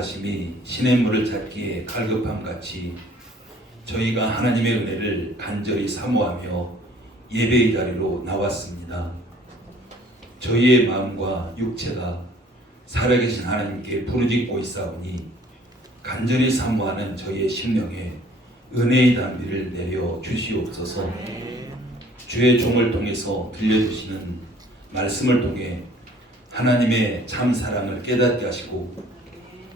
사심이 시냇물을 찾기에 갈급함같이 저희가 하나님의 은혜를 간절히 사모하며 예배의 자리로 나왔습니다. 저희의 마음과 육체가 살아계신 하나님께 부르짖고 있사오니 간절히 사모하는 저희의 심령에 은혜의 단비를 내려 주시옵소서. 주의 종을 통해서 들려주시는 말씀을 통해 하나님의 참 사랑을 깨닫게 하시고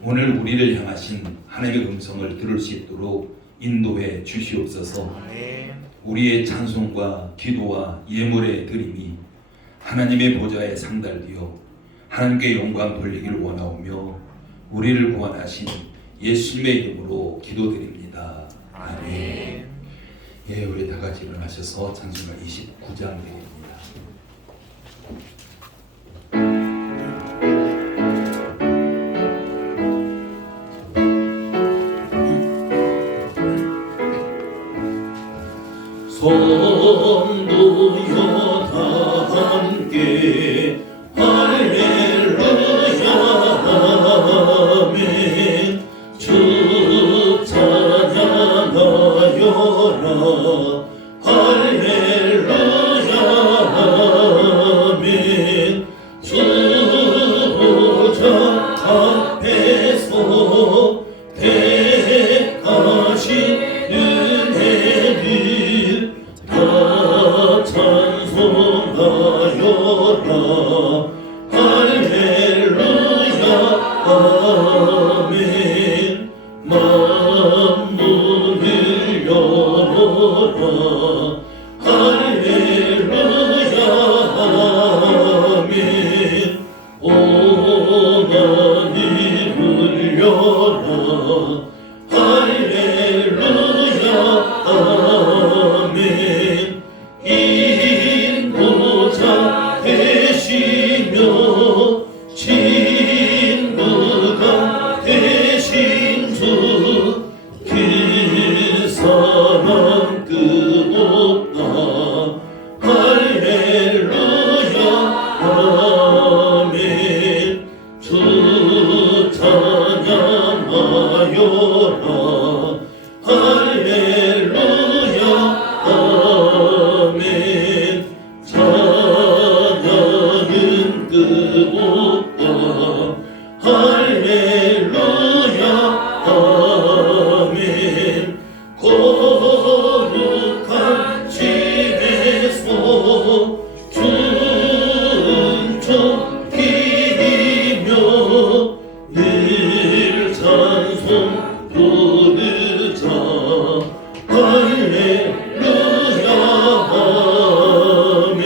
오늘 우리를 향하신 하나님의 음성을 들을 수 있도록 인도해 주시옵소서. 우리의 찬송과 기도와 예물의 드림이 하나님의 보좌에 상달되어 하나님께 영광 돌리기를 원하오며 우리를 구원하신 예수님의 이름으로 기도드립니다. 아멘. 예, 우리 다 같이 일어나셔서 찬송가 29장 드립니다. 성도여 다 함께 할렐루야 아멘. 주 찬양하여라 할렐루야 아멘. 주 보좌 앞에서 택하신 은혜를 다 찬송하여라 할렐루야 아멘. 만문을 열어라 할렐루야 아멘. 오만을 열어라 할렐루야 아멘. 인도자 되시며 친구가 되신 주 그 사랑 끝없다 할렐루야 아멘. 주 찬양하여라 할렐루야 아멘. 찬양은 끝없다 할렐루야 아멘. 거룩한 집에서 준총 기리며 늘 찬송 부르자 할렐루야 아멘.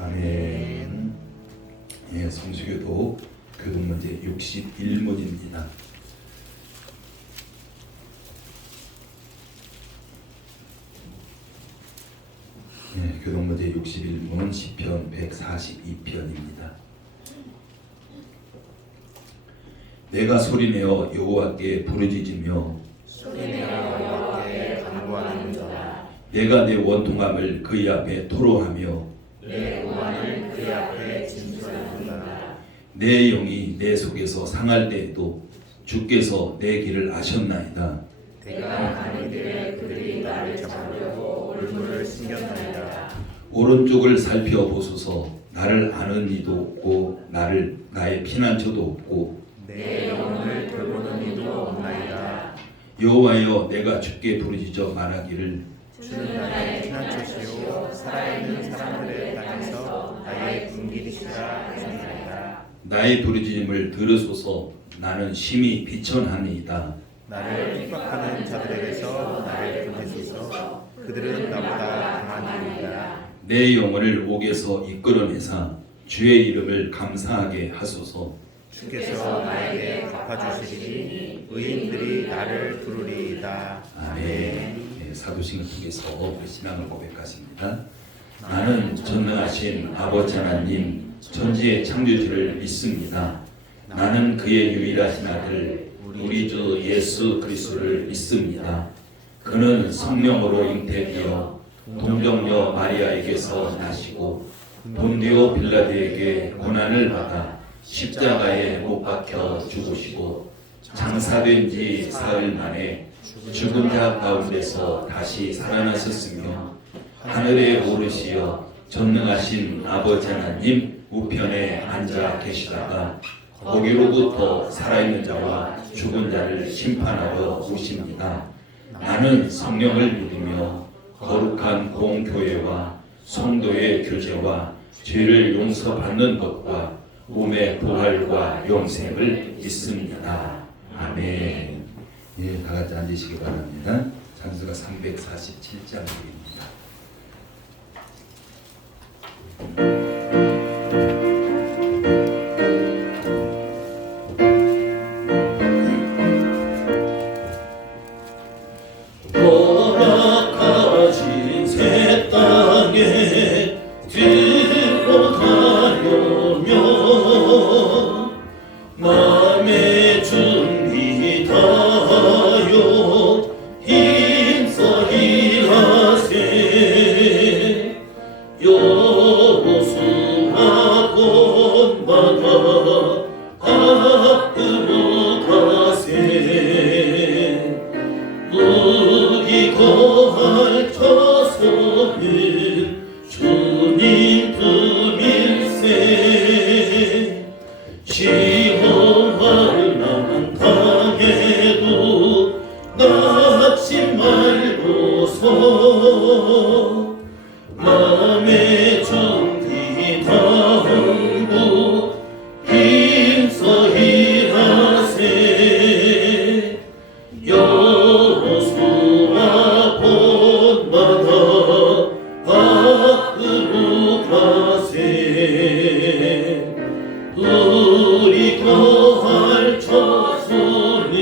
아멘. 예, 성수교도 교동문제 61문입니다. 예, 교동문제 61문 시편 142편입니다. 내가 소리내어 여호와께 부르짖으며 소리내어 간구하는 자라. 내가 내 원통함을 그의 앞에 토로하며 내 오만을 그의 앞에 진술하노라. 내 영이 내 속에서 상할 때에도 주께서 내 길을 아셨나이다. 내가 가는 길에 그들이 나를 잡으려고 올무를 숨겼나이다. 오른쪽을 살펴보소서. 나를 아는 이도 없고 나의 피난처도 없고 내 영혼을 돌보는 이도 없나이다. 여호와여, 내가 주께 부르짖어 말하기를 주는 나의 피난처시요 살아있는 사람들의 땅에서 나의 군길이시라 하시나이다. 나의 부르짖음을 들으소서. 나는 심히 비천하니이다. 나를 핍박하는 자들에게서 나를 건지소서. 그들은 나보다 강하니이다. 내 영혼을 옥에서 이끌어내사 주의 이름을 감사하게 하소서. 주께서 나에게 갚아주시리니 의인들이 나를 부르리이다. 아멘. 네, 사도신을 통해서 우리 신앙을 고백하십니다. 나는 전능하신 아버지 하나님 천지의 창조주를 믿습니다. 나는 그의 유일하신 아들 우리 주 예수 그리스도를 믿습니다. 그는 성령으로 잉태되어 동정녀 마리아에게서 나시고 본디오 빌라드에게 고난을 받아 십자가에 못 박혀 죽으시고 장사된 지 사흘 만에 죽은 자 가운데서 다시 살아나셨으며 하늘에 오르시어 전능하신 아버지 하나님 우편에 앉아 계시다가 거기로부터 살아있는 자와 죽은 자를 심판하러 오십니다. 나는 성령을 믿으며 거룩한 공교회와 성도의 교제와 죄를 용서받는 것과 몸의 부활과 영생을 믿습니다. 아멘. 예, 다 같이 앉으시기 바랍니다. 찬수가 347장입니다. 허락하신 새 땅에 들어가려면 마음의 준비 다하여 힘써 일하세. 여호수아 본받아 앞으로 가세. 우리 거할 처소는 주님 품일세. 시험할 난 당해도 낙심 말고서 마음의 준비 다하고 힘써 일하세. 여호수아 본받아 앞으로 가세. 우리 거할 처소는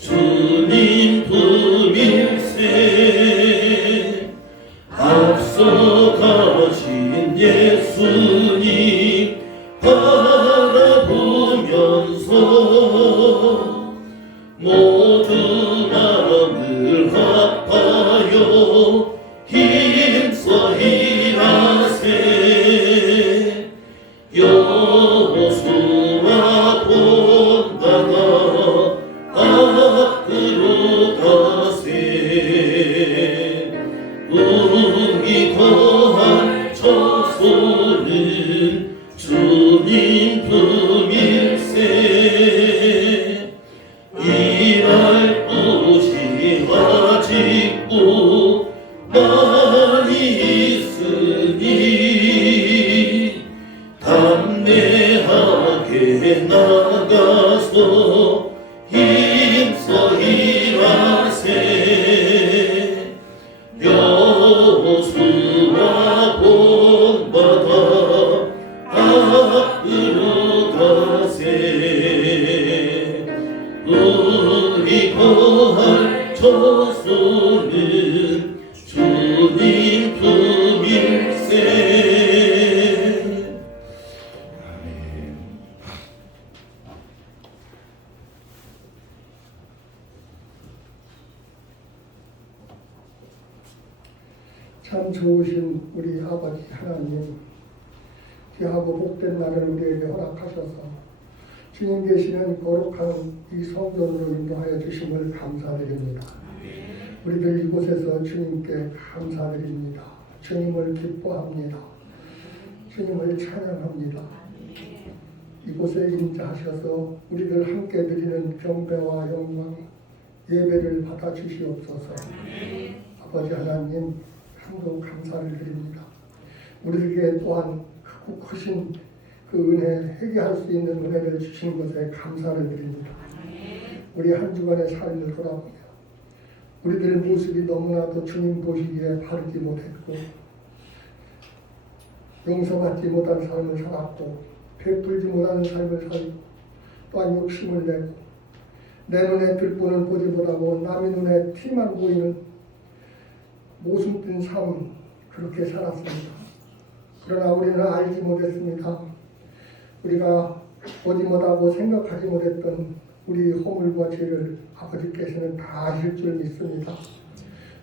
주님 품일세. 앞서가신 예수님 바라보면서 모두 마음을 합하여 힘써 일하세. 여호수아 본받아 앞으로 가세. 우리 거할 처소는 주님 품일세. 일할 곳이 아직도 많이 있으니 담대하게 나가서 힘써 일하세. 여호수아 본받아 앞으로 가세. 우리 거할 처소는 주님 품일세. 아멘. 참 좋으신 우리 아버지 하나님, 귀하고 복된 날을 우리에게 허락하셔서 주님 계시는 거룩한 이 성전으로 인도하여 주심을 감사드립니다. 우리들 이곳에서 주님께 감사드립니다. 주님을 기뻐합니다. 주님을 찬양합니다. 이곳에 임재하셔서 우리들 함께 드리는 경배와 영광 예배를 받아 주시옵소서. 아버지 하나님, 참으로 감사를 드립니다. 우리에게 또한 크고 크신 그 은혜, 회개할 수 있는 은혜를 주신 것에 감사를 드립니다. 우리 한 주간의 삶을 돌아보며 우리들의 모습이 너무나도 주님 보시기에 바르지 못했고 용서받지 못한 삶을 살았고 베풀지 못하는 삶을 살고 또한 욕심을 내고 내 눈에 들보는 보지 못하고 남의 눈에 티만 보이는 모순 뜬 삶 그렇게 살았습니다. 그러나 우리는 알지 못했습니다. 우리가 보지 못하고 생각하지 못했던 우리 허물과 죄를 아버지께서는 다 아실 줄 믿습니다.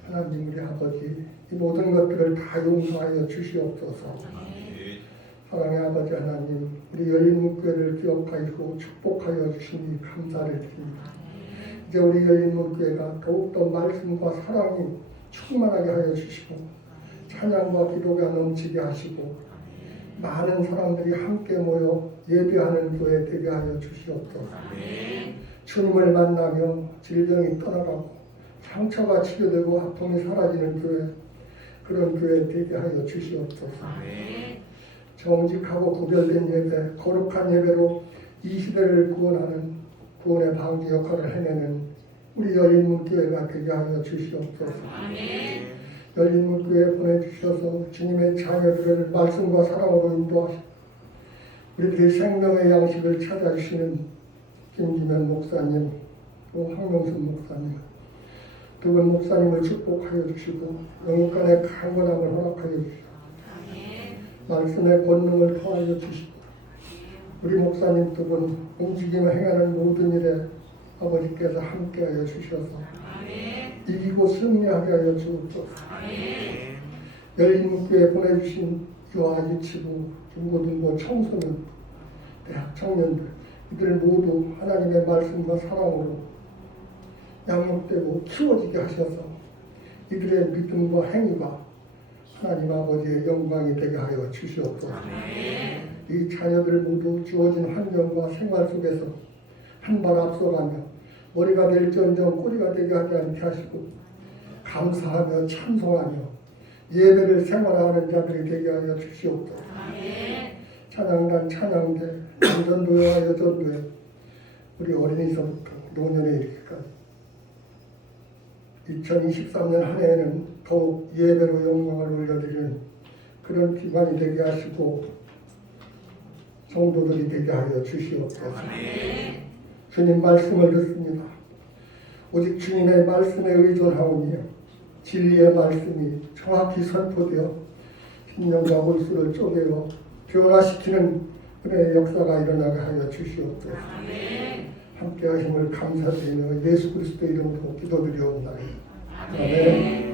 하나님, 우리 아버지 이 모든 것들을 다 용서하여 주시옵소서. 사랑의 아버지 하나님, 우리 열린문교회를 기억하시고 축복하여 주시니 감사를 드립니다. 이제 우리 열린문교회가 더욱더 말씀과 사랑이 충만하게 하여 주시고 찬양과 기도가 넘치게 하시고 많은 사람들이 함께 모여 예배하는 교회 되게 하여 주시옵소서. 주님을 만나며 질병이 떠나가고 상처가 치료되고 아픔이 사라지는 교회, 그런 교회 되게 하여 주시옵소서. 정직하고 구별된 예배, 거룩한 예배로 이 시대를 구원하는 구원의 방주 역할을 해내는 우리 열린문교회가 되게 하여 주시옵소서. 열린문교회에 보내주셔서 주님의 자녀들을 말씀과 사랑으로 인도하시고 우리들의 생명의 양식을 찾아주시는 김기면 목사님, 또 황명순 목사님, 두 분 목사님을 축복하여 주시고 영육간의 강건함을 허락하여 주시고 말씀의 권능을 더하여 주시고 우리 목사님 두 분 움직임을 행하는 모든 일에 아버지께서 함께하여 주셔서 이기고 승리하게 하여 주옵소서. 열린문교회에 보내주신 유아, 유치부, 중고등부, 청소년, 대학 청년들 이들 모두 하나님의 말씀과 사랑으로 양육되고 키워지게 하셔서 이들의 믿음과 행위가 하나님 아버지의 영광이 되게 하여 주시옵소서. 이 자녀들 모두 주어진 환경과 생활 속에서 한 발 앞서가며 머리가 될지언정 꼬리가 되게 하지 않게 하시고 감사하며 찬송하며 예배를 생활하는 자들이 되게 하여 주시옵소서. 찬양단 찬양대, 여전도와 여전도에 우리 어린이서부터 노년에 이르기까지 2023년 한 해에는 더욱 예배로 영광을 올려드리는 그런 기관이 되게 하시고 성도들이 되게 하여 주시옵소서. 주님 말씀을 듣습니다. 오직 주님의 말씀에 의존하오며 진리의 말씀이 정확히 선포되어 심령과 골수를 쪼개어 변화시키는 은혜의 역사가 일어나게 하여 주시옵소서. 함께 하심을 감사드리며 예수 그리스도 이름으로 기도드리옵나이다. 아멘.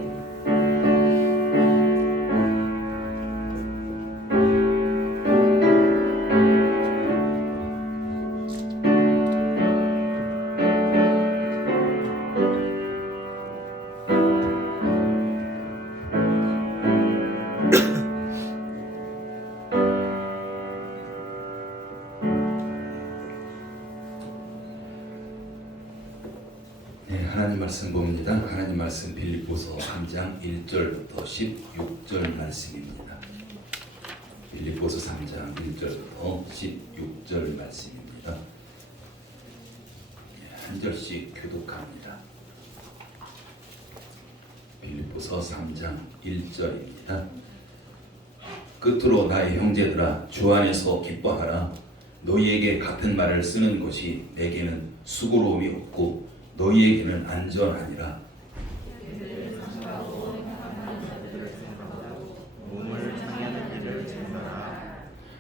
하나님 말씀 봅니다. 하나님 말씀 빌립보서 3장 1절부터 16절 말씀입니다. 빌립보서 3장 1절부터 16절 말씀입니다. 한 절씩 교독합니다. 빌립보서 3장 1절입니다. 끝으로 나의 형제들아 주 안에서 기뻐하라. 너희에게 같은 말을 쓰는 것이 내게는 수고로움이 없고 너희에게는 안전하니라.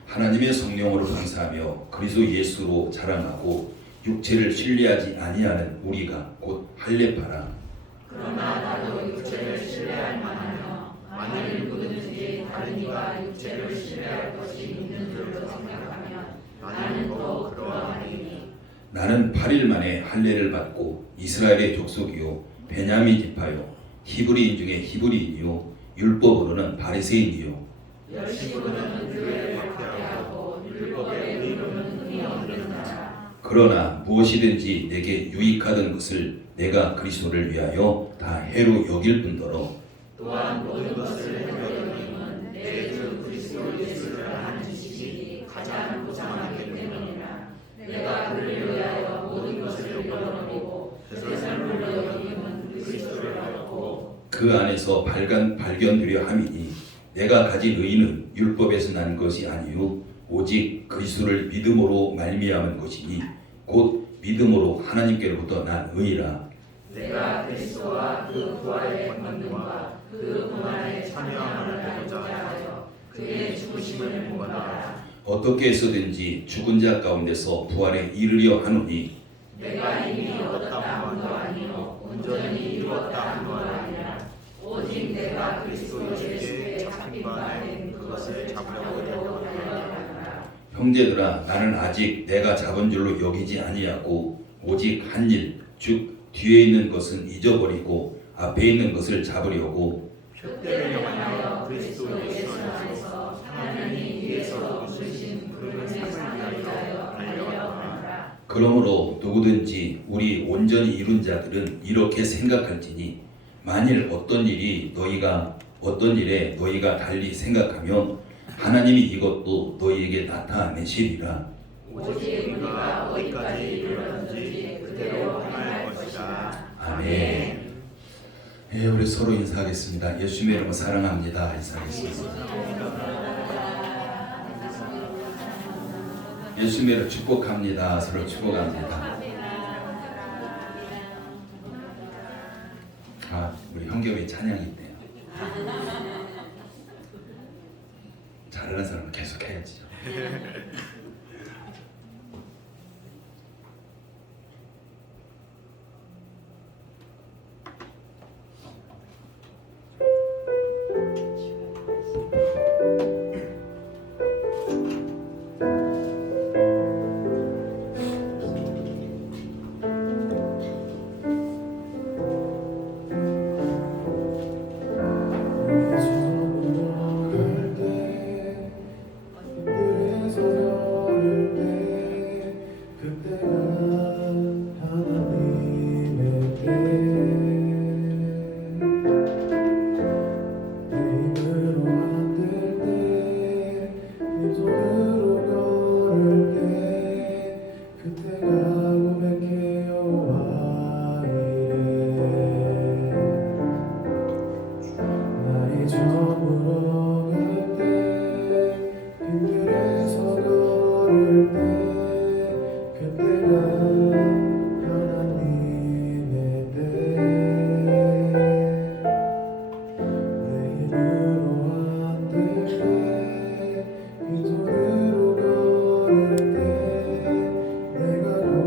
하나님의 성령으로 감사하며 그리스도 예수로 자랑하고 육체를 신뢰하지 아니하는 우리가 곧 할례파라. 그러나 나도 육체를 신뢰할 만하며 만일 누구든지 다른 이가 육체를 신뢰할 것이 있는 줄로 생각하면 나는 더욱 그러하리니 나는 8일 만에 할례를 받고 이스라엘의 족속이요 베냐민 지파요 히브리인 중에 히브리인이요 율법으로는 바리새인이요 열심으로는 교회를 박해하고 율법의 의로는 흥이 없는 자라. 그러나 무엇이든지 내게 유익하던 것을 내가 그리스도를 위하여 다 해로 여길 뿐더러 또한 모든 것을 해로 여김은 내 주 그리스도 예수를 아는 지식이 가장 보장하기 때문이라. 내가 그를 위하여 모든 것을 잃어버리고 세상을 여김은 그리스도를 얻고 그 안에서 발견되려 함이니 내가 가진 의는 율법에서 난 것이 아니요 오직 그리스도를 믿음으로 말미암은 것이니 곧 믿음으로 하나님께로부터 난 의라. 내가 그리스도와 그 부활의 권능과 그 고난에 참여함을 알고자 하여 그의 죽으심을 본받아 어떻게 해서든지 죽은 자 가운데서 부활에 이르려 하노니 내가 이미 얻었다 함도 아니요 온전히 이루었다 함도 아니라 오직 내가 그리스도 예수의 잡힌 바 된 그것을 잡으려고 하노라. 형제들아 나는 아직 내가 잡은 줄로 여기지 아니하고 오직 한 일 즉 뒤에 있는 것은 잊어버리고 앞에 있는 것을 잡으려고 표대를 향하여 그리스도 예수 안에서 하나님이 위에서 주신 부르는 상을 위하여 달려가노라. 그러므로 누구든지 우리 온전히 이룬 자들은 이렇게 생각할지니 만일 어떤 일에 너희가 달리 생각하면 하나님이 이것도 너희에게 나타내시리라. 오직 우리가 어디까지 이르렀는지 그대로 행할 것이다. 아멘. 예, 우리 서로 인사하겠습니다. 예수님의 이름으로 사랑합니다. 인사하겠습니다. 예수님의 이름으로 축복합니다. 서로 축복합니다. 아, 우리 형제의 찬양이 있네요. 잘하는 사람은 계속 해야지. 내가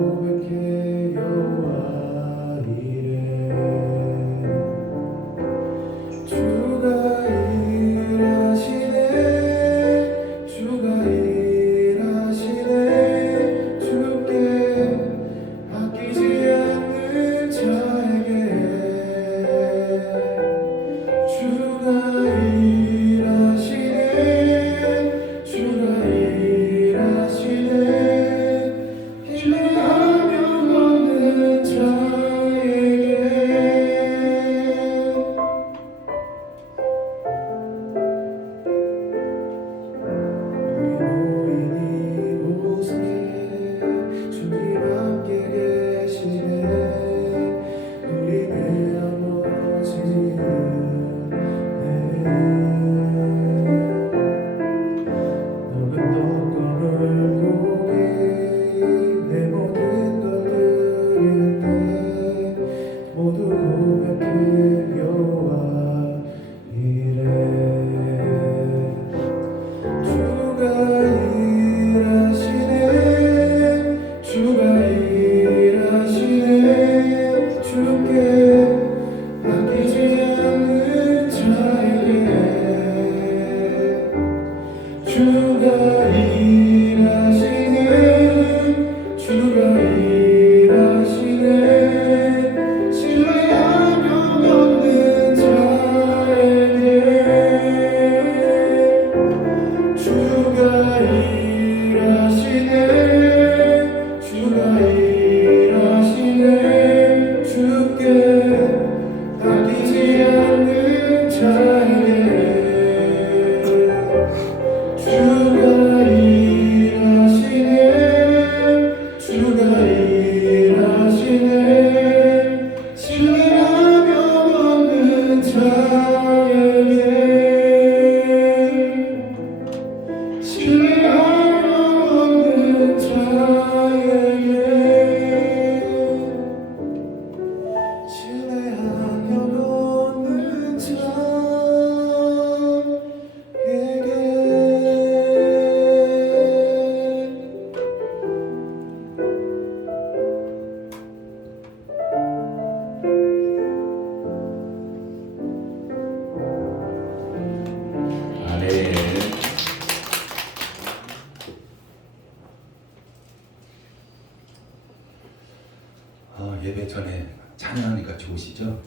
예배 전에 찬양하니까 좋으시죠?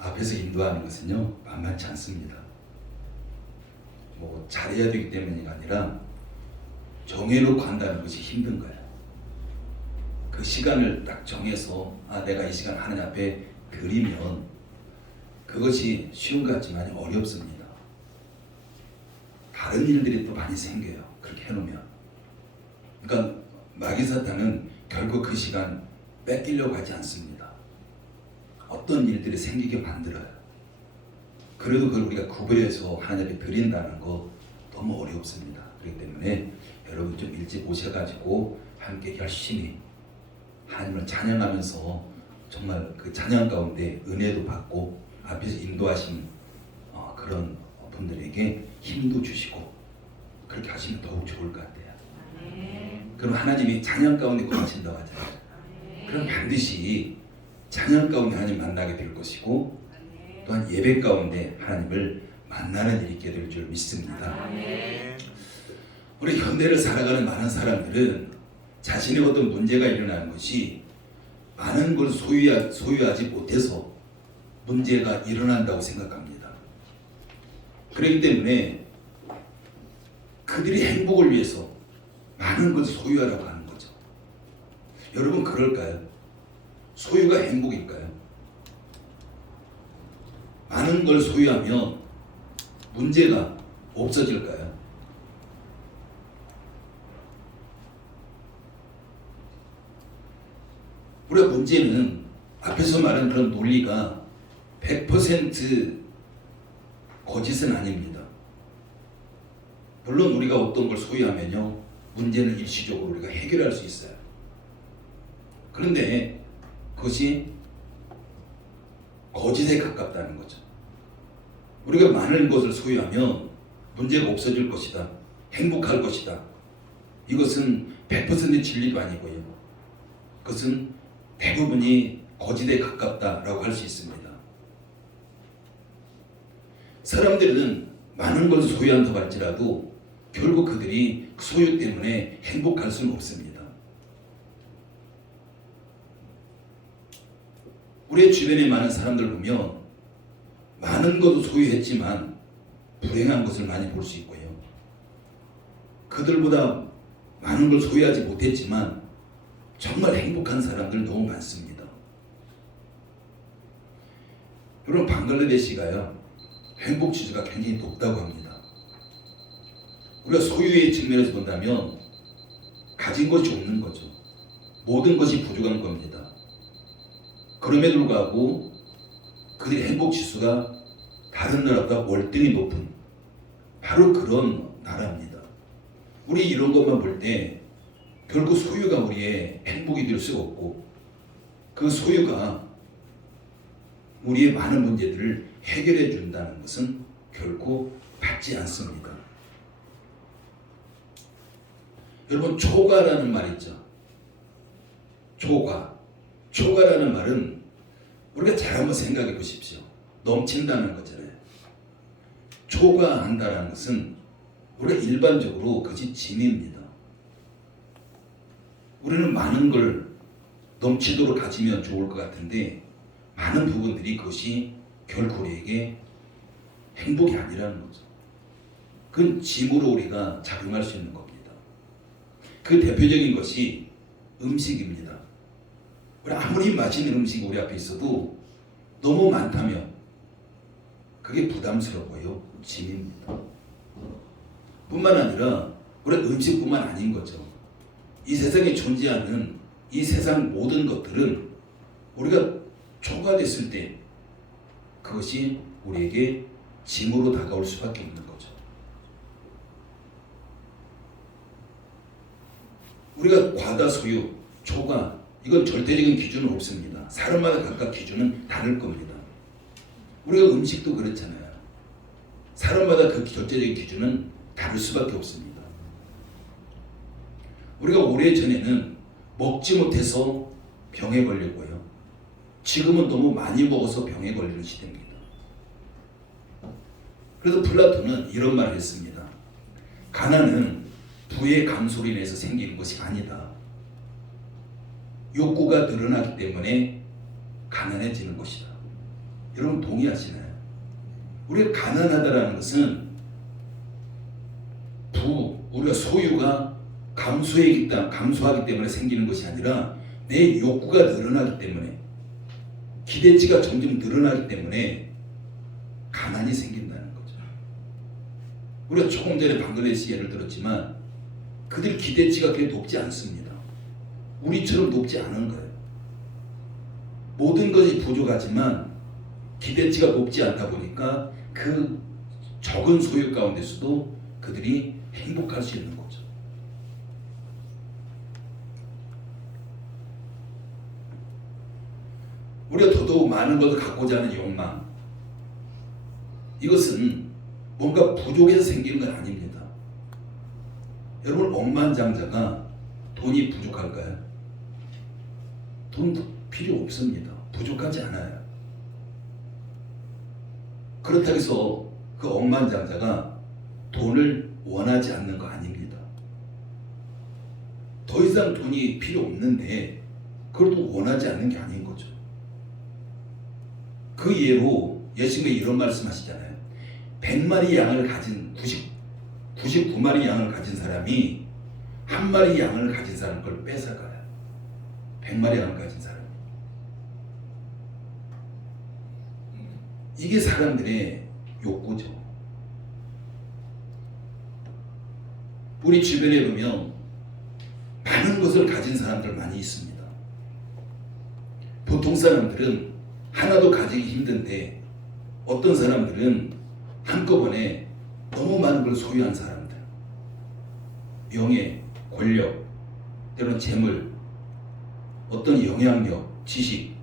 앞에서 인도하는 것은요 만만치 않습니다. 뭐 잘해야 되기 때문이 아니라 정해놓고 한다는 것이 힘든 거예요. 그 시간을 딱 정해서 내가 이 시간 하나님 앞에 드리면 그것이 쉬운 것 같지만 어렵습니다. 다른 일들이 또 많이 생겨요. 그렇게 해놓으면. 그러니까 마귀 사탄은 결국 그 시간 뺏기려고 하지 않습니다. 어떤 일들이 생기게 만들어요. 그래도 그걸 우리가 구별해서 하나님 앞에 드린다는 거 너무 어렵습니다. 그렇기 때문에 여러분 좀 일찍 오셔가지고 함께 열심히 하나님을 찬양하면서 정말 그 찬양 가운데 은혜도 받고 앞에서 인도하신 그런 분들에게 힘도 주시고 그렇게 하시면 더욱 좋을 것 같아요. 그럼 하나님이 찬양 가운데 거하신다고 하잖아요. 그럼 반드시 찬양 가운데 하나님 만나게 될 것이고 또한 예배 가운데 하나님을 만나는 일이 있게 될 줄 믿습니다. 우리 현대를 살아가는 많은 사람들은 자신의 어떤 문제가 일어나는 것이 많은 걸 소유하지 못해서 문제가 일어난다고 생각합니다. 그렇기 때문에 그들이 행복을 위해서 많은 것을 소유하라고 하는 거죠. 여러분 그럴까요? 소유가 행복일까요? 많은 걸 소유하면 문제가 없어질까요? 우리가 문제는 앞에서 말한 그런 논리가 100% 거짓은 아닙니다. 물론 우리가 어떤 걸 소유하면요 문제는 일시적으로 우리가 해결할 수 있어요. 그런데 그것이 거짓에 가깝다는 거죠. 우리가 많은 것을 소유하면 문제가 없어질 것이다. 행복할 것이다. 이것은 100% 진리도 아니고요. 그것은 대부분이 거짓에 가깝다라고 할 수 있습니다. 사람들은 많은 걸 소유한다고 할지라도 결국 그들이 그 소유 때문에 행복할 수는 없습니다. 우리의 주변에 많은 사람들 보면 많은 것도 소유했지만 불행한 것을 많이 볼 수 있고요. 그들보다 많은 걸 소유하지 못했지만 정말 행복한 사람들 너무 많습니다. 여러분 방글라데시가요 행복 지수가 굉장히 높다고 합니다. 우리가 소유의 측면에서 본다면 가진 것이 없는 거죠. 모든 것이 부족한 겁니다. 그럼에도 불구하고 그들의 행복 지수가 다른 나라보다 월등히 높은 바로 그런 나라입니다. 우리 이런 것만 볼 때 결국 소유가 우리의 행복이 될 수가 없고 그 소유가 우리의 많은 문제들을 해결해 준다는 것은 결코 받지 않습니다. 여러분 초과라는 말 있죠. 초과라는 말은 우리가 잘 한번 생각해 보십시오. 넘친다는 거잖아요. 초과한다는 것은 우리가 일반적으로 그것이 짐입니다. 우리는 많은 걸 넘치도록 가지면 좋을 것 같은데 많은 부분들이 그것이 결코 우리에게 행복이 아니라는 거죠. 그건 짐으로 우리가 작용할 수 있는 겁니다. 그 대표적인 것이 음식입니다. 우리 아무리 맛있는 음식이 우리 앞에 있어도 너무 많다면 그게 부담스러워요. 짐입니다. 뿐만 아니라 우리 음식뿐만 아닌 거죠. 이 세상에 존재하는 이 세상 모든 것들은 우리가 초과됐을 때 그것이 우리에게 짐으로 다가올 수밖에 없는 거죠. 우리가 과다 소유, 초과 이건 절대적인 기준은 없습니다. 사람마다 각각 기준은 다를 겁니다. 우리가 음식도 그렇잖아요. 사람마다 그 절대적인 기준은 다를 수밖에 없습니다. 우리가 오래전에는 먹지 못해서 병에 걸렸고요. 지금은 너무 많이 먹어서 병에 걸리는 시대입니다. 그래서 플라톤은 이런 말을 했습니다. 가난은 부의 감소로 인해서 생기는 것이 아니다. 욕구가 늘어나기 때문에 가난해지는 것이다. 여러분 동의하시나요? 우리가 가난하다라는 것은 우리가 소유가 감소하기 때문에 생기는 것이 아니라 내 욕구가 늘어나기 때문에, 기대치가 점점 늘어나기 때문에 가난이 생긴다는 거죠. 우리가 조금 전에 방글라데시 예를 들었지만 그들 기대치가 그렇게 높지 않습니다. 우리처럼 높지 않은 거예요. 모든 것이 부족하지만 기대치가 높지 않다 보니까 그 적은 소유 가운데서도 그들이 행복할 수 있는 거죠. 우리가 더더욱 많은 것을 갖고자 하는 욕망, 이것은 뭔가 부족해서 생기는 건 아닙니다. 여러분 억만장자가 돈이 부족할까요? 돈 필요 없습니다. 부족하지 않아요. 그렇다고 해서 그 억만장자가 돈을 원하지 않는 거 아닙니다. 더 이상 돈이 필요 없는데 그걸 또 원하지 않는 게 아닌 거죠. 그 예로 예수님이 이런 말씀하시잖아요. 100마리 양을 가진 99마리 양을 가진 사람이 한 마리 양을 가진 사람 걸 뺏어가요. 100마리 양을 가진 사람. 이게 사람들의 욕구죠. 우리 주변에 보면 많은 것을 가진 사람들 많이 있습니다. 보통 사람들은 하나도 가지기 힘든데 어떤 사람들은 한꺼번에 너무 많은 걸 소유한 사람들, 명예, 권력, 때로는 재물, 어떤 영향력, 지식,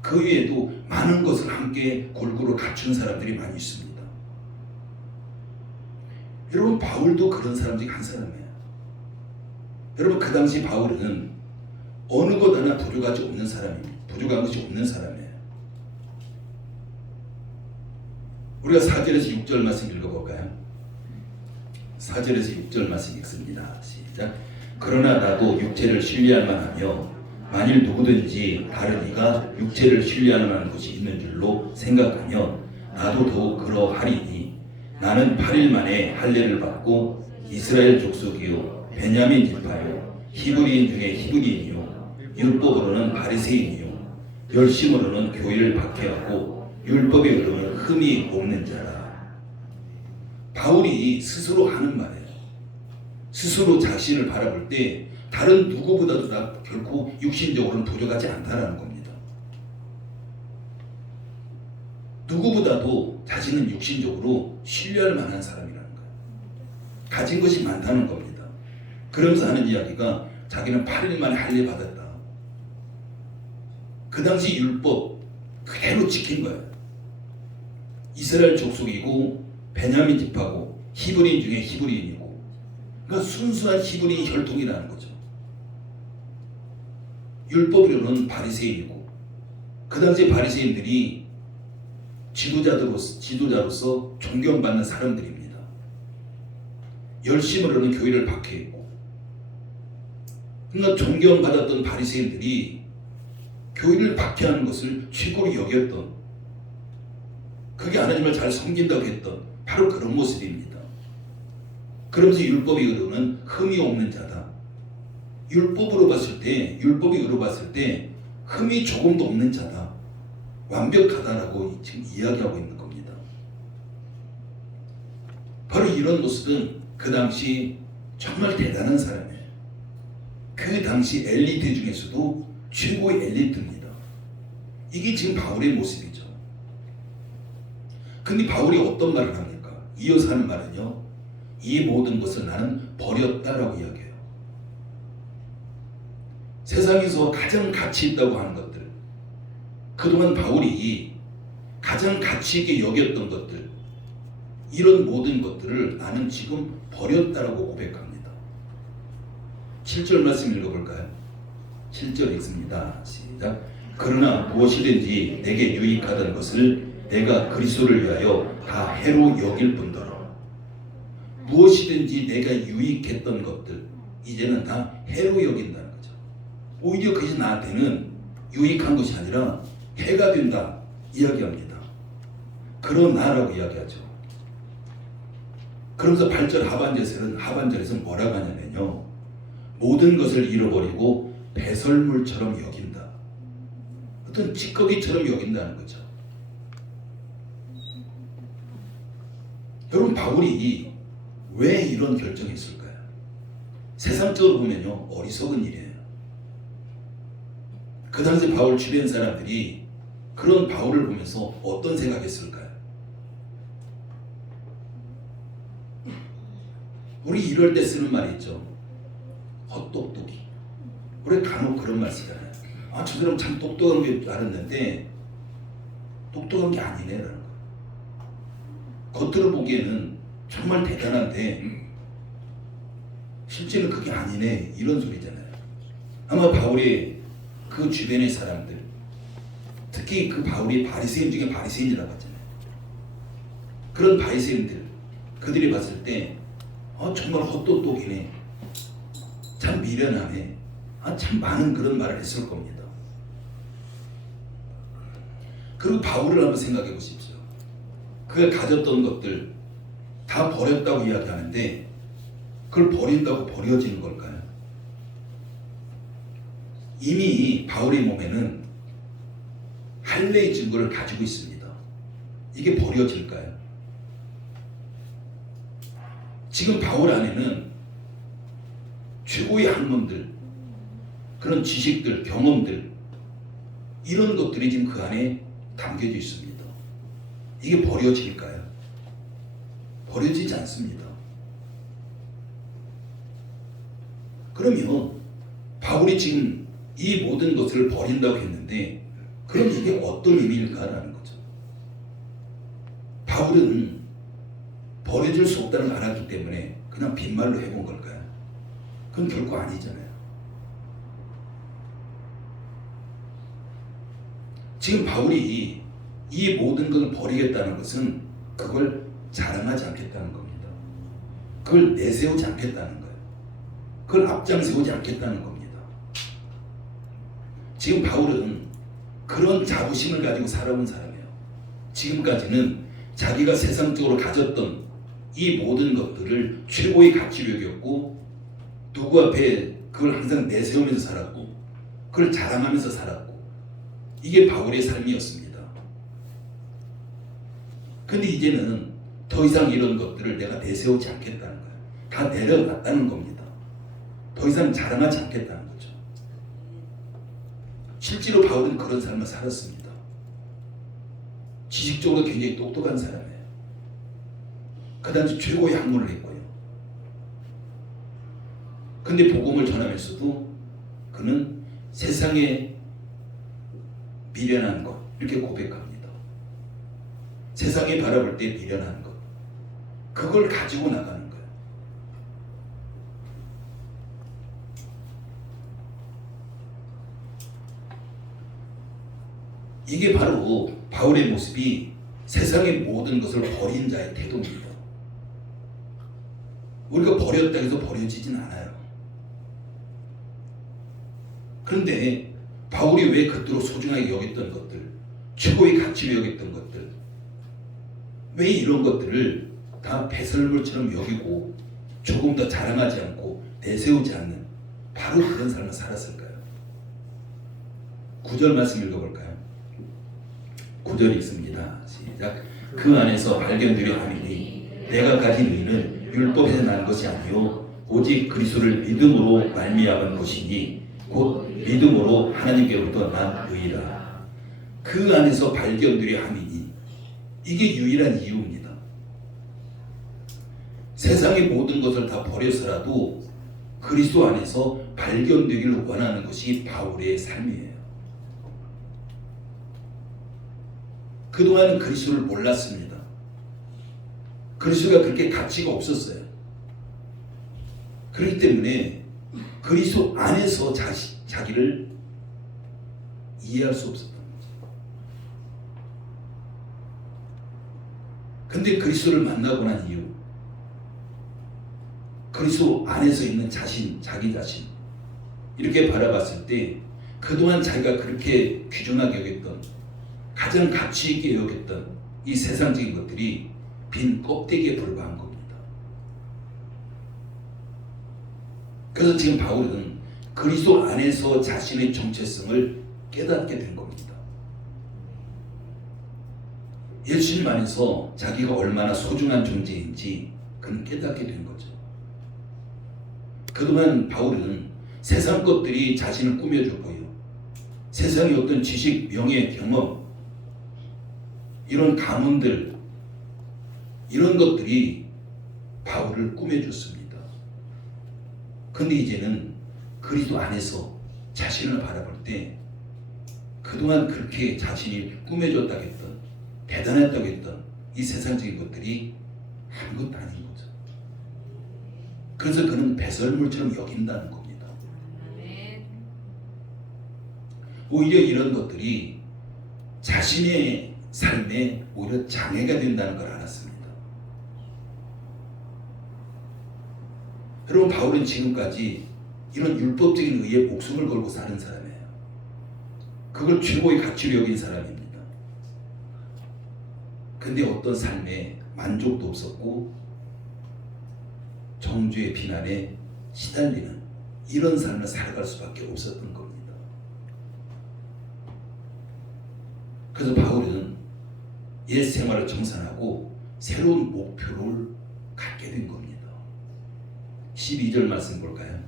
그 외에도 많은 것을 함께 골고루 갖춘 사람들이 많이 있습니다. 여러분 바울도 그런 사람 중에 한 사람이에요. 여러분 그 당시 바울은 어느 것 하나 부족한 것이 없는 사람이에요. 우리가 4절에서 6절 말씀 읽어볼까요? 4절에서 6절 말씀 읽습니다. 시작. 그러나 나도 육체를 신뢰할 만하며 만일 누구든지 다른 이가 육체를 신뢰할 만한 것이 있는 줄로 생각하면 나도 더욱 그러하리니 나는 8일 만에 할례를 받고 이스라엘 족속이요 베냐민 지파요 히브리인 중에 히브리인이요 율법으로는 바리새인이요 열심으로는 교회를 박해하고 율법에 의하면 흠이 없는 자라. 바울이 스스로 하는 말이에요. 스스로 자신을 바라볼 때 다른 누구보다도 결코 육신적으로는 부족하지 않다라는 겁니다. 누구보다도 자신은 육신적으로 신뢰할 만한 사람이라는 거예요. 가진 것이 많다는 겁니다. 그러면서 하는 이야기가 자기는 8일 만에 할례 받았다. 그 당시 율법 그대로 지킨 거예요. 이스라엘 족속이고 베냐민 지파고 히브리인 중에 히브리인이고, 그러니까 순수한 히브리 혈통이라는 거죠. 율법으로는 바리새인이고, 그 당시 바리새인들이 지도자로서 존경받는 사람들입니다. 열심으로는 교회를 박해했고, 그러니까 존경받았던 바리새인들이 교회를 박해하는 것을 최고로 여겼던, 그게 하나님을 잘 섬긴다고 했던 바로 그런 모습입니다. 그러면서 율법에 이르는 흠이 없는 자다. 율법이 봤을 때 흠이 조금도 없는 자다. 완벽하다라고 지금 이야기하고 있는 겁니다. 바로 이런 모습은 그 당시 정말 대단한 사람이에요. 그 당시 엘리트 중에서도 최고의 엘리트입니다. 이게 지금 바울의 모습이죠. 근데 바울이 어떤 말을 합니까? 이어서 하는 말은요, 이 모든 것을 나는 버렸다라고 이야기해요. 세상에서 가장 가치 있다고 하는 것들, 그동안 바울이 가장 가치 있게 여겼던 것들, 이런 모든 것들을 나는 지금 버렸다라고 고백합니다. 7절 말씀 읽어볼까요? 7절 읽습니다. 시작. 그러나 무엇이든지 내게 유익하던 것을 내가 그리스도를 위하여 다 해로 여길 뿐더러, 무엇이든지 내가 유익했던 것들 이제는 다 해로 여긴다는 거죠. 오히려 그것이 나한테는 유익한 것이 아니라 해가 된다 이야기합니다. 그러나라고 이야기하죠. 그러면서 8절 하반절에서 뭐라고 하냐면요, 모든 것을 잃어버리고 배설물처럼 여긴다. 어떤 찌꺼기처럼 여긴다는 거죠. 여러분, 바울이 왜 이런 결정했을까요? 세상적으로 보면요, 어리석은 일이에요. 그 당시 바울 주변 사람들이 그런 바울을 보면서 어떤 생각했을까요? 우리 이럴 때 쓰는 말이 있죠. 헛똑똑이. 우리 간혹 그런 말 쓰잖아요. 아, 저 사람 참 똑똑한 게 알았는데 똑똑한 게 아니네 라는 거. 겉으로 보기에는 정말 대단한데 실제는 그게 아니네 이런 소리잖아요. 아마 바울의 그 주변의 사람들, 특히 그 바울이 바리새인 중에 바리새인이라고 하잖아요. 그런 바리새인들, 그들이 봤을 때 정말 헛똑똑이네, 참 미련하네, 참 많은 그런 말을 했을 겁니다. 그리고 바울을 한번 생각해 보십시오. 그가 가졌던 것들 다 버렸다고 이야기하는데 그걸 버린다고 버려지는 걸까요? 이미 바울의 몸에는 할례의 증거를 가지고 있습니다. 이게 버려질까요? 지금 바울 안에는 최고의 학문들, 그런 지식들, 경험들, 이런 것들이 지금 그 안에 담겨져 있습니다. 이게 버려질까요? 버려지지 않습니다. 그러면 바울이 지금 이 모든 것을 버린다고 했는데 그럼 이게 어떤 의미일까라는 거죠. 바울은 버려질 수 없다는 걸 알았기 때문에 그냥 빈말로 해본 걸까요? 그건 결코 아니잖아요. 지금 바울이 이 모든 것을 버리겠다는 것은 그걸 자랑하지 않겠다는 겁니다. 그걸 내세우지 않겠다는 거예요. 그걸 앞장세우지 않겠다는 겁니다. 지금 바울은 그런 자부심을 가지고 살아온 사람이에요. 지금까지는 자기가 세상적으로 가졌던 이 모든 것들을 최고의 가치로 여겼고 누구 앞에 그걸 항상 내세우면서 살았고 그걸 자랑하면서 살았고 이게 바울의 삶이었습니다. 근데 이제는 더 이상 이런 것들을 내가 내세우지 않겠다는 거예요. 다 내려놨다는 겁니다. 더 이상 자랑하지 않겠다는 거죠. 실제로 바울은 그런 삶을 살았습니다. 지식적으로 굉장히 똑똑한 사람이에요. 그 당시 최고의 학문을 했고요. 근데 복음을 전하면서도 그는 세상에 미련한 것 이렇게 고백합니다. 세상이 바라볼 때 미련한 것, 그걸 가지고 나가는 거예요. 이게 바로 바울의 모습이 세상의 모든 것을 버린 자의 태도입니다. 우리가 버렸다 해서 버려지진 않아요. 그런데 바울이 왜 그토록 소중하게 여겼던 것들, 최고의 가치로 여겼던 것들, 왜 이런 것들을 다 배설물처럼 여기고 조금 더 자랑하지 않고 내세우지 않는 바로 그런 삶을 살았을까요? 9절 말씀 읽어볼까요? 9절 읽습니다. 시작. 그 안에서 발견되려 함이니 내가 가진 의는 율법에서 난 것이 아니요 오직 그리스도를 믿음으로 말미암은 것이니 곧 믿음으로 하나님께로부터 난 의라. 그 안에서 발견되려 함이니 이게 유일한 이유입니다. 세상의 모든 것을 다 버려서라도 그리스도 안에서 발견되기를 원하는 것이 바울의 삶이에요. 그동안은 그리스도를 몰랐습니다. 그리스도가 그렇게 가치가 없었어요. 그렇기 때문에 그리스도 안에서 자기를 이해할 수 없었던 거죠. 근데 그리스도를 만나고 난 이후 그리스도 안에서 있는 자기 자신, 이렇게 바라봤을 때 그동안 자기가 그렇게 귀중하게 여겼던, 가장 가치 있게 여겼던 이 세상적인 것들이 빈 껍데기에 불과한 겁니다. 그래서 지금 바울은 그리스도 안에서 자신의 정체성을 깨닫게 된 겁니다. 예수님 안에서 자기가 얼마나 소중한 존재인지 그는 깨닫게 된 거죠. 그동안 바울은 세상 것들이 자신을 꾸며줬고요. 세상의 어떤 지식, 명예, 경험, 이런 가문들, 이런 것들이 바울을 꾸며줬습니다. 근데 이제는 그리스도 안에서 자신을 바라볼 때 그동안 그렇게 자신이 꾸며줬다고 했던, 대단했다고 했던 이 세상적인 것들이 아무것도 아닌 거죠. 그래서 그는 배설물처럼 여긴다는 겁니다. 오히려 이런 것들이 자신의 삶에 오히려 장애가 된다는 걸 알았습니다. 여러분, 바울은 지금까지 이런 율법적인 의에 목숨을 걸고 사는 사람이에요. 그걸 최고의 가치로 여긴 사람입니다. 근데 어떤 삶에 만족도 없었고 정죄의 비난에 시달리는 이런 삶을 살아갈 수밖에 없었던 겁니다. 그래서 바울은 옛 생활을 정산하고 새로운 목표를 갖게 된 겁니다. 12절 말씀 볼까요?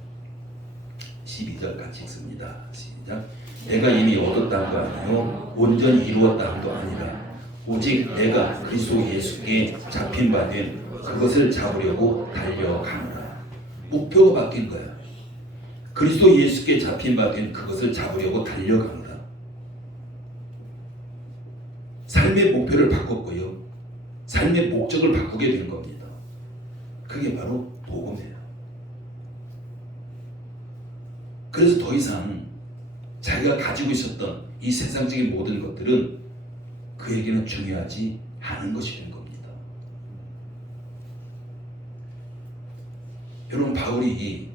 12절 같이 읽습니다. 시작. 내가 이미 얻었다 함도 아니요 온전히 이루었다 함도 아니라 오직 내가 그리스도 예수께 잡힌 바 된 그것을 잡으려고 달려가노라. 목표가 바뀐 거야. 그리스도 예수께 잡힌 바 된 그것을 잡으려고 달려가노라. 삶의 목표를 바꿨고요. 삶의 목적을 바꾸게 된 겁니다. 그게 바로 복음이에요. 그래서 더 이상 자기가 가지고 있었던 이 세상적인 모든 것들은 그에게는 중요하지 않은 것이 된 겁니다. 여러분, 바울이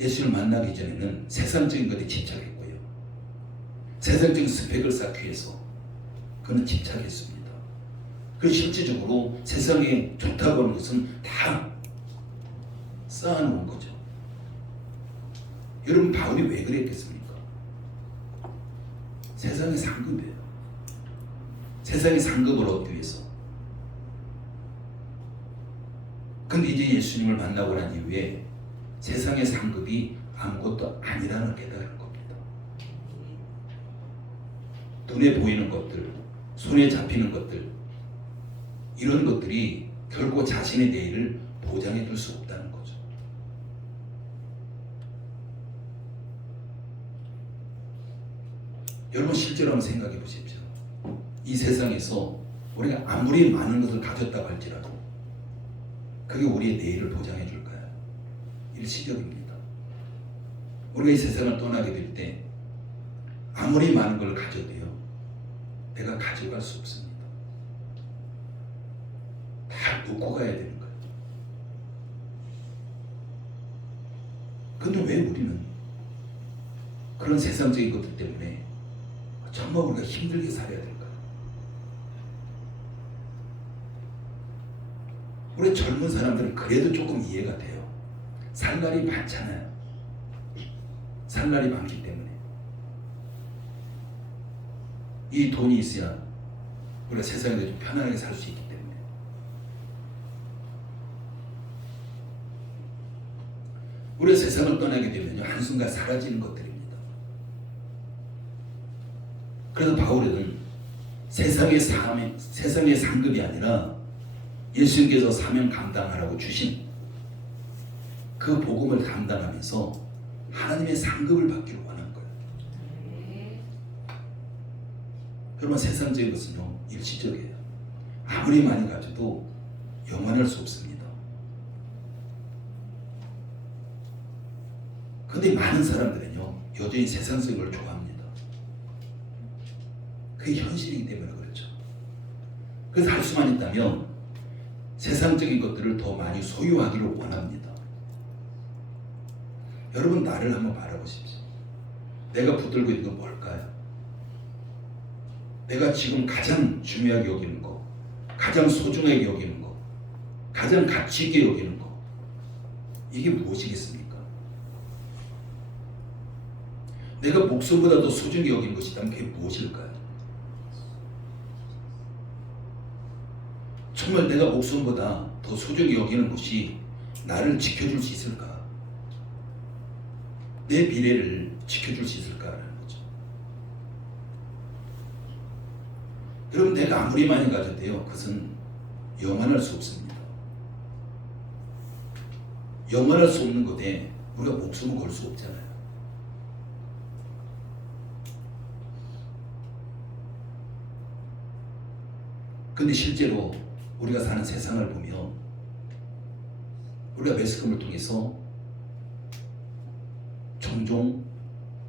예수를 만나기 전에는 세상적인 것에 집착했고요. 세상적인 스펙을 쌓기 위해서 그는 집착했습니다. 그리고 실질적으로 세상에 좋다고 하는 것은 다 쌓아놓은 거죠. 여러분, 바울이 왜 그랬겠습니까? 세상의 상급이에요. 세상의 상급을 얻기 위해서. 근데 이제 예수님을 만나고 난 이후에 세상의 상급이 아무것도 아니라는 걸 깨달은 겁니다. 눈에 보이는 것들, 손에 잡히는 것들, 이런 것들이 결국 자신의 내일을 보장해 줄 수 없다는 거죠. 여러분, 실제로 한번 생각해 보십시오. 이 세상에서 우리가 아무리 많은 것을 가졌다고 할지라도 그게 우리의 내일을 보장해 줄까요? 일시적입니다. 우리가 이 세상을 떠나게 될 때 아무리 많은 걸 가져도요, 내가 가져갈 수 없습니다. 다 놓고 가야 되는 거예요. 근데 왜 우리는 그런 세상적인 것들 때문에 정말 우리가 힘들게 살아야 될까요? 우리 젊은 사람들은 그래도 조금 이해가 돼요. 살 날이 많잖아요. 살 날이 많기 때문에 이 돈이 있어야 우리가 세상에서 좀 편안하게 살 수 있기 때문에. 우리가 세상을 떠나게 되면요, 한순간 사라지는 것들입니다. 그래서 바울은 세상의 상급이 아니라 예수님께서 사명 감당하라고 주신 그 복음을 감당하면서 하나님의 상급을 받기를 원한 거예요. 여러분, 세상적인 것은요, 일시적이에요. 아무리 많이 가져도 영원할 수 없습니다. 그런데 많은 사람들은요, 여전히 세상적인 걸 좋아합니다. 그게 현실이기 때문에 그렇죠. 그래서 할 수만 있다면 세상적인 것들을 더 많이 소유하기를 원합니다. 여러분 나를 한번 바라보십시오. 내가 붙들고 있는 건 뭘까요? 내가 지금 가장 중요하게 여기는 거, 가장 소중하게 여기는 거, 가장 가치 있게 여기는 거, 이게 무엇이겠습니까? 내가 목숨보다 더 소중히 여기는 것이라면 그게 무엇일까요? 정말 내가 목숨보다 더 소중히 여기는 것이 나를 지켜줄 수 있을까? 내 미래를 지켜줄 수 있을까라는 거죠. 여러분 내가 아무리 많이 가져도요, 그것은 영원할 수 없습니다. 영원할 수 없는 것에 우리가 목숨을 걸 수 없잖아요. 근데 실제로 우리가 사는 세상을 보면 우리가 매스컴을 통해서 종종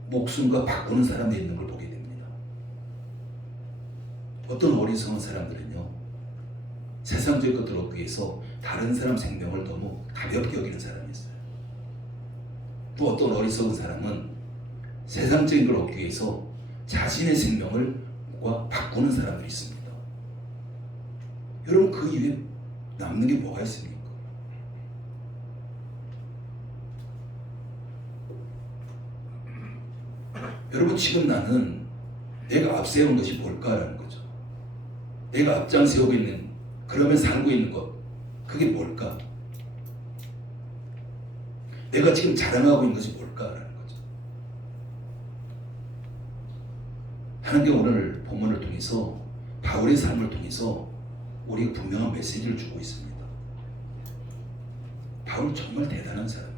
목숨과 바꾸는 사람들이 있는 걸 보게 됩니다. 어떤 어리석은 사람들은요, 세상적인 것들을 얻기 위해서 다른 사람 생명을 너무 가볍게 여기는 사람이 있어요. 또 어떤 어리석은 사람은 세상적인 걸 얻기 위해서 자신의 생명을 바꾸는 사람들이 있습니다. 여러분 그 이후에 남는 게 뭐가 있습니까? 여러분 지금 나는 내가 앞세운 것이 뭘까라는 거죠. 내가 앞장세우고 있는, 그러면 살고 있는 것, 그게 뭘까? 내가 지금 자랑하고 있는 것이 뭘까라는 거죠. 하나님께 오늘 본문을 통해서, 바울의 삶을 통해서 우리가 분명한 메시지를 주고 있습니다. 바울 정말 대단한 사람이에요.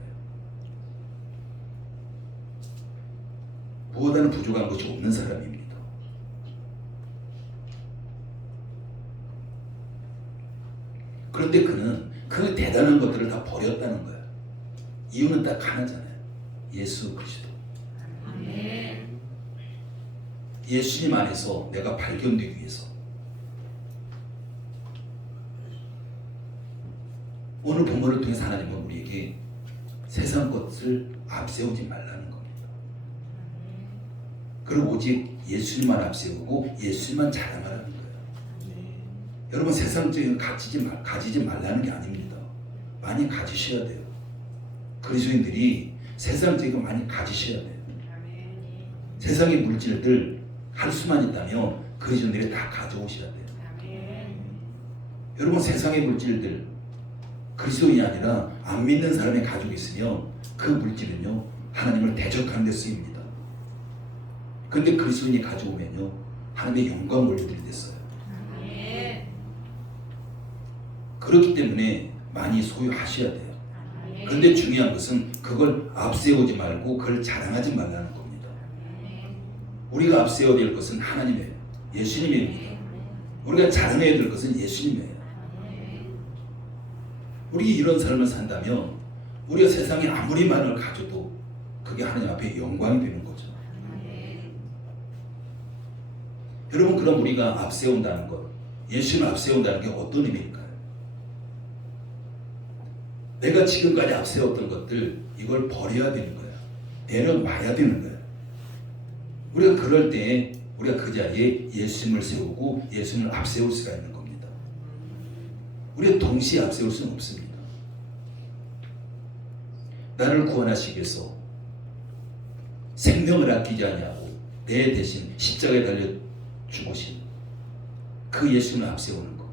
무엇하는 부족한 것이 없는 사람입니다. 그런데 그는 그 대단한 것들을 다 버렸다는 거예요. 이유는 딱 하나잖아요. 예수 그리스도. 예수님 안에서 내가 발견되기 위해서. 오늘 본문을 통해서 하나님은 우리에게 세상 것을 앞세우지 말라는 겁니다. 그리고 오직 예수님만 앞세우고 예수님만 자랑하라는 거예요. 여러분 세상적인 가지지 말라는 게 아닙니다. 많이 가지셔야 돼요. 그리스도인들이 세상적인 거 많이 가지셔야 돼요. 세상의 물질들 할 수만 있다면 그리스도인들이 다 가져오셔야 돼요. 여러분 세상의 물질들 그리스도인이 아니라 안 믿는 사람이 가지고 있으면 그 물질은요 하나님을 대적하는 데 쓰입니다. 그런데 그리스도인이 가져오면요 하나님의 영광 올려드릴 때 써요. 그렇기 때문에 많이 소유하셔야 돼요. 그런데 중요한 것은 그걸 앞세우지 말고 그걸 자랑하지 말라는 겁니다. 우리가 앞세워야 될 것은 하나님이에요. 예수님입니다. 우리가 자랑해야 될 것은 예수님이에요. 우리 이런 삶을 산다면 우리가 세상에 아무리 많은 걸 가져도 그게 하나님 앞에 영광이 되는 거죠. 여러분 그럼 우리가 앞세운다는 것, 예수님을 앞세운다는 게 어떤 의미일까요? 내가 지금까지 앞세웠던 것들 이걸 버려야 되는 거야. 내려놔야 되는 거야. 우리가 그럴 때 우리가 그 자리에 예수님을 세우고 예수님을 앞세울 수가 있는 겁니다. 우리가 동시에 앞세울 수는 없습니다. 나를 구원하시기 위해서 생명을 아끼지 아니하고 내 대신 십자가에 달려 죽으신 그 예수님을 앞세우는 것,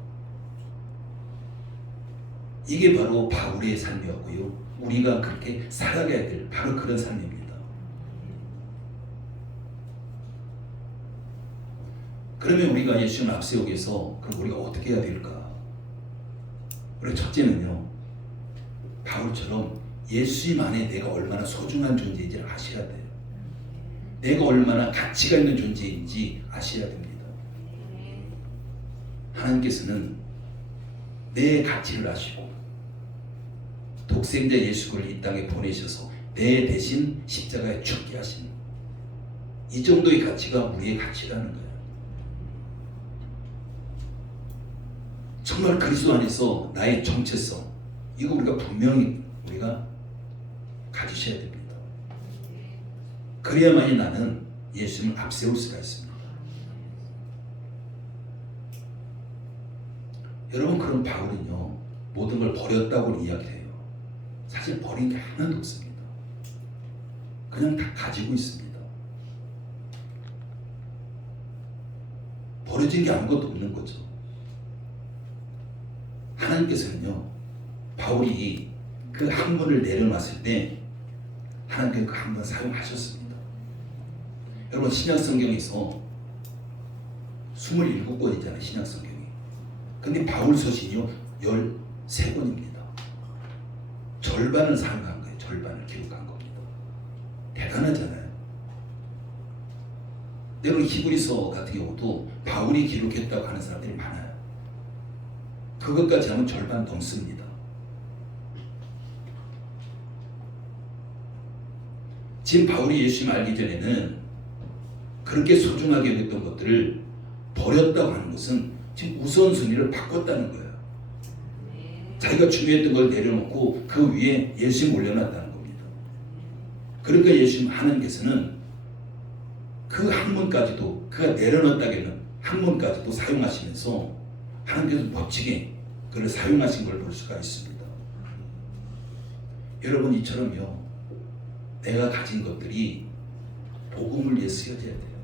이게 바로 바울의 삶이었고요. 우리가 그렇게 살아가야 될 바로 그런 삶입니다. 그러면 우리가 예수님을 앞세우기 위해서 그럼 우리가 어떻게 해야 될까? 우리 첫째는요, 바울처럼 예수님 안에 내가 얼마나 소중한 존재인지를 아셔야 돼요. 내가 얼마나 가치가 있는 존재인지 아셔야 됩니다. 하나님께서는 내 가치를 아시고 독생자 예수를 이 땅에 보내셔서 내 대신 십자가에 죽게 하신 이 정도의 가치가 우리의 가치라는 거예요. 정말 그리스도 안에서 나의 정체성, 이거 우리가 분명히 우리가 가지셔야 됩니다. 그래야만이 나는 예수님을 앞세울 수가 있습니다. 여러분, 그런 바울은요 모든 걸 버렸다고 이야기해요. 사실 버린 게 하나도 없습니다. 그냥 다 가지고 있습니다. 버려진 게 아무것도 없는 거죠. 하나님께서는요 바울이 그 한 번을 내려놨을 때 하나님께서 그 한 번 사용하셨습니다. 여러분, 신약성경에서 27권이잖아요 신약성경이. 근데 바울 서신이요 13권입니다. 절반을 사용한 거예요. 절반을 기록한 겁니다. 대단하잖아요. 여러분, 히브리서 같은 경우도 바울이 기록했다고 하는 사람들이 많아요. 그것까지 하면 절반 넘습니다. 지금 바울이 예수님 알기 전에는 그렇게 소중하게 여겼던 것들을 버렸다고 하는 것은 지금 우선순위를 바꿨다는 거예요. 자기가 중요했던 걸 내려놓고 그 위에 예수님 올려놨다는 겁니다. 그러니까 예수님 하나님께서는 그 학문까지도 그가 내려놨다기는 학문까지도 사용하시면서 하나님께서 멋지게 그를 사용하신 걸 볼 수가 있습니다. 여러분, 이처럼요 내가 가진 것들이 복음을 위해 쓰여져야 돼요.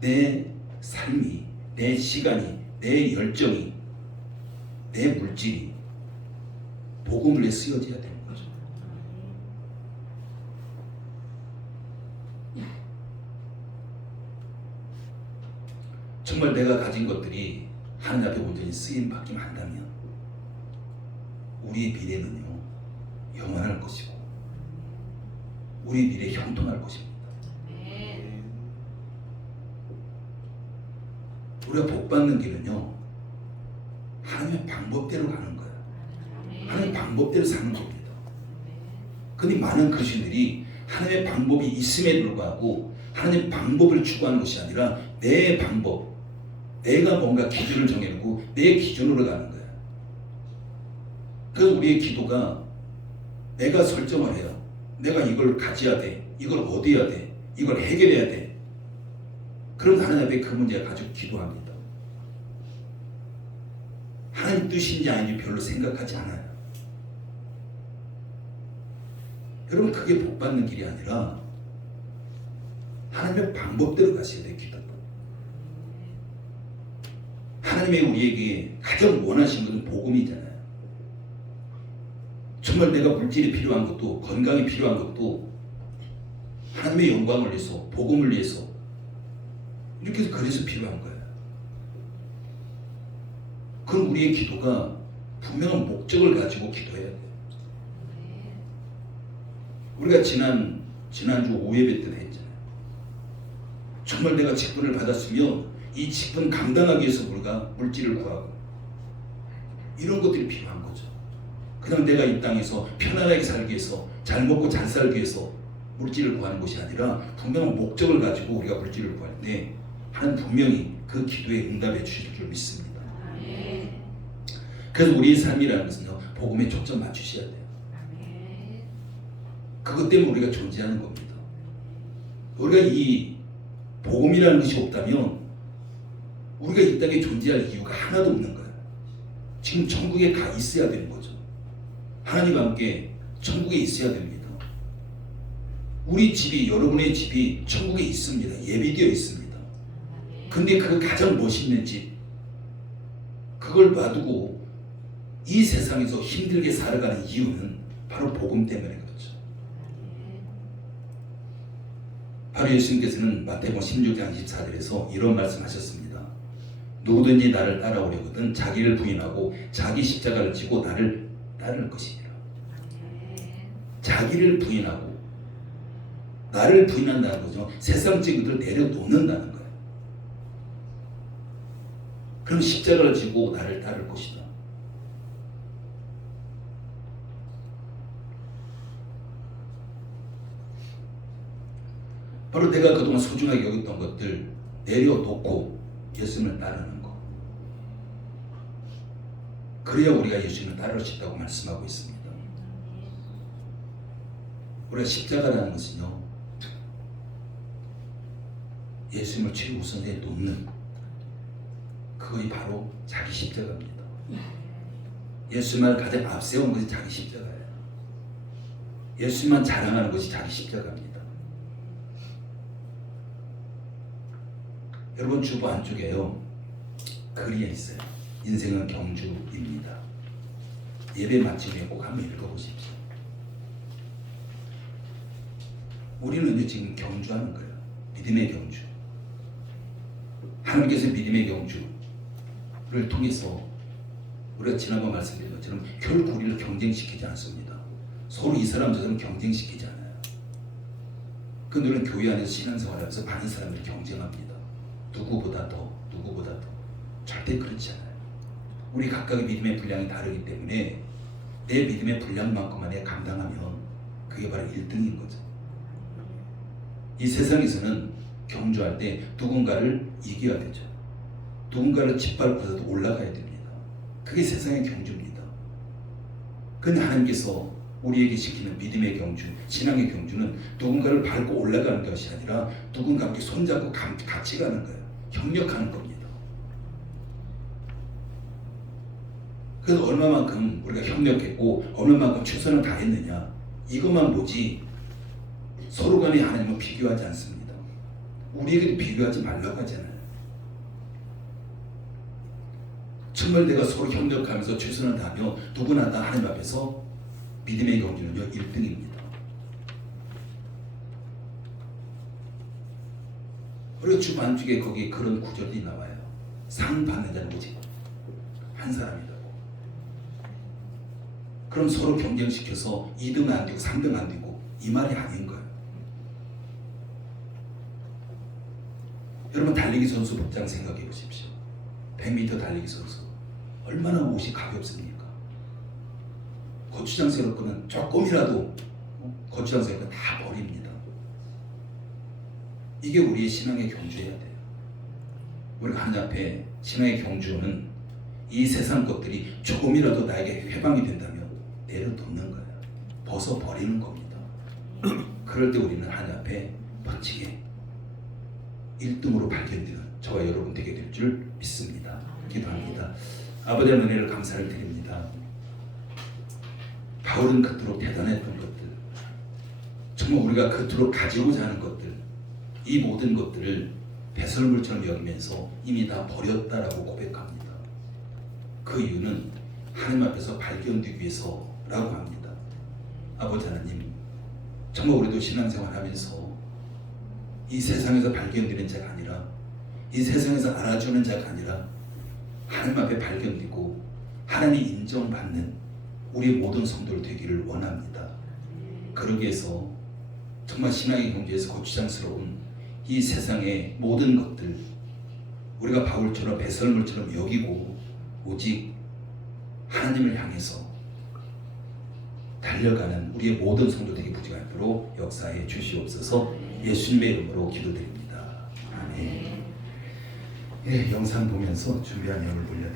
내 삶이, 내 시간이, 내 열정이, 내 물질이 복음을 위해 쓰여져야 되는 거죠. 정말 내가 가진 것들이 하나님 앞에 온전히 쓰임 받기만 한다면 우리의 미래는요 영원할 것이고 우리 미래 형통할 것입니다. 우리가 복 받는 길은요 하나님의 방법대로 가는 거예요. 하나님의 방법대로 사는 겁니다. 근데 많은 그리스도인들이 하나님의 방법이 있음에 불구하고 하나님의 방법을 추구하는 것이 아니라 내 방법, 내가 뭔가 기준을 정해놓고 내 기준으로 가는 거예요. 그래서 우리의 기도가 내가 설정을 해요. 내가 이걸 가져야 돼, 이걸 얻어야 돼, 이걸 해결해야 돼. 그럼 하나님 앞에 그 문제 가지고 기도합니다. 하나님 뜻인지 아닌지 별로 생각하지 않아요. 여러분, 그게 복 받는 길이 아니라 하나님의 방법대로 가셔야 돼요. 기도도. 하나님의 우리에게 가장 원하시는 것은 복음이잖아요. 정말 내가 물질이 필요한 것도 건강이 필요한 것도 하나님의 영광을 위해서 복음을 위해서 이렇게 해서 그래서 필요한 거예요. 그럼 우리의 기도가 분명한 목적을 가지고 기도해야 돼요. 우리가 지난주 5예배 때 했잖아요. 정말 내가 직분을 받았으면 이 직분 감당하기 위해서 우리가 물질을 구하고 이런 것들이 필요한 거죠. 그냥 내가 이 땅에서 편안하게 살기 위해서 잘 먹고 잘 살기 위해서 물질을 구하는 것이 아니라 분명한 목적을 가지고 우리가 물질을 구할 때 하나님 분명히 그 기도에 응답해 주실 줄 믿습니다. 그래서 우리의 삶이라는 것은요 복음에 초점 맞추셔야 돼요. 그것 때문에 우리가 존재하는 겁니다. 우리가 이 복음이라는 것이 없다면 우리가 이 땅에 존재할 이유가 하나도 없는 거예요. 지금 천국에 가 있어야 되는 거죠. 하나님과 함께 천국에 있어야 됩니다. 우리 집이, 여러분의 집이 천국에 있습니다. 예비되어 있습니다. 근데 그 가장 멋있는 집, 그걸 놔두고 이 세상에서 힘들게 살아가는 이유는 바로 복음 때문에 그렇죠. 바로 예수님께서는 마태복음 16장 24절에서 이런 말씀하셨습니다. 누구든지 나를 따라오려거든 자기를 부인하고 자기 십자가를 지고 나를 따를 것이니라. 자기를 부인하고 나를 부인한다는 거죠. 세상적인 것들을 내려놓는다는 거예요. 그럼 십자가를 지고 나를 따를 것이다. 바로 내가 그동안 소중하게 여겼던 것들 내려놓고 예수님을 따르는 것. 그래야 우리가 예수님을 따를 수 있다고 말씀하고 있습니다. 우리가 십자가라는 것은요 예수님을 최우선에 놓는 그것이 바로 자기 십자가입니다. 예수님을 가장 앞세운 것이 자기 십자가예요. 예수님만 자랑하는 것이 자기 십자가입니다. 여러분 주보 안쪽에요 글이 있어요. 인생은 경주입니다. 예배 마침에 꼭 한번 읽어보십시오. 우리는 지금 경주하는 거예요. 믿음의 경주. 하나님께서 믿음의 경주를 통해서 우리가 지난번 말씀드린 것처럼 결코 우리를 경쟁시키지 않습니다. 서로 이 사람 저 사람 경쟁시키지 않아요. 근데 우리는 교회 안에서 신앙생활하면서 많은 사람들이 경쟁합니다. 누구보다 더 절대 그렇지 않아요. 우리 각각의 믿음의 분량이 다르기 때문에 내 믿음의 분량만큼만 내가 감당하면 그게 바로 1등인 거죠. 이 세상에서는 경주할 때 누군가를 이겨야 되죠. 누군가를 짓밟고서도 올라가야 됩니다. 그게 세상의 경주입니다. 그런데 하나님께서 우리에게 시키는 믿음의 경주, 신앙의 경주는 누군가를 밟고 올라가는 것이 아니라 누군가와 함께 손잡고 같이 가는 거예요. 협력하는 겁니다. 그래서 얼마만큼 우리가 협력했고 얼마만큼 최선을 다했느냐 이것만 보지 서로 간에 하나님은 비교하지 않습니다. 우리에게도 비교하지 말라고 하잖아요. 정말 내가 서로 협력하면서 최선을 다하며 누구나 다 하나님 앞에서 믿음의 경주는요 1등입니다. 그리고 주 안쪽에 거기 그런 구절이 나와요. 상 받는 자는 오직 한 사람이라고. 그럼 서로 경쟁시켜서 2등 안 되고 3등 안 되고 이 말이 아닌 거예요. 여러분 달리기 선수 복장 생각해 보십시오. 100m 달리기 선수 얼마나 옷이 가볍습니까? 고추장 새로 거는 조금이라도 고추장 새로 거 다 버립니다. 이게 우리의 신앙의 경주여야 돼요. 우리가 하나님 앞에 신앙의 경주는 이 세상 것들이 조금이라도 나에게 해방이 된다면 내려놓는 거예요. 벗어버리는 겁니다. 그럴 때 우리는 하나님 앞에 멋지게 1등으로 발견되는 저와 여러분 되게 될 줄 믿습니다. 기도합니다. 아버지 하나님 은혜를 감사를 드립니다. 바울은 그토록 대단했던 것들, 정말 우리가 그토록 가지고자 하는 것들, 이 모든 것들을 배설물처럼 여기면서 이미 다 버렸다라고 고백합니다. 그 이유는 하나님 앞에서 발견되기 위해서라고 합니다. 아버지 하나님, 정말 우리도 신앙생활하면서 이 세상에서 발견되는 자가 아니라 이 세상에서 알아주는 자가 아니라 하나님 앞에 발견되고 하나님 인정받는 우리 모든 성도들 되기를 원합니다. 그러기 위해서 정말 신앙의 경주에서 고추장스러운 이 세상의 모든 것들 우리가 바울처럼 배설물처럼 여기고 오직 하나님을 향해서 달려가는 우리의 모든 성도들이 부지하도록 역사해 주시옵소서. 예수님의 이름으로 기도드립니다. 아멘. 예, 영상 보면서 준비한 내용을 돌려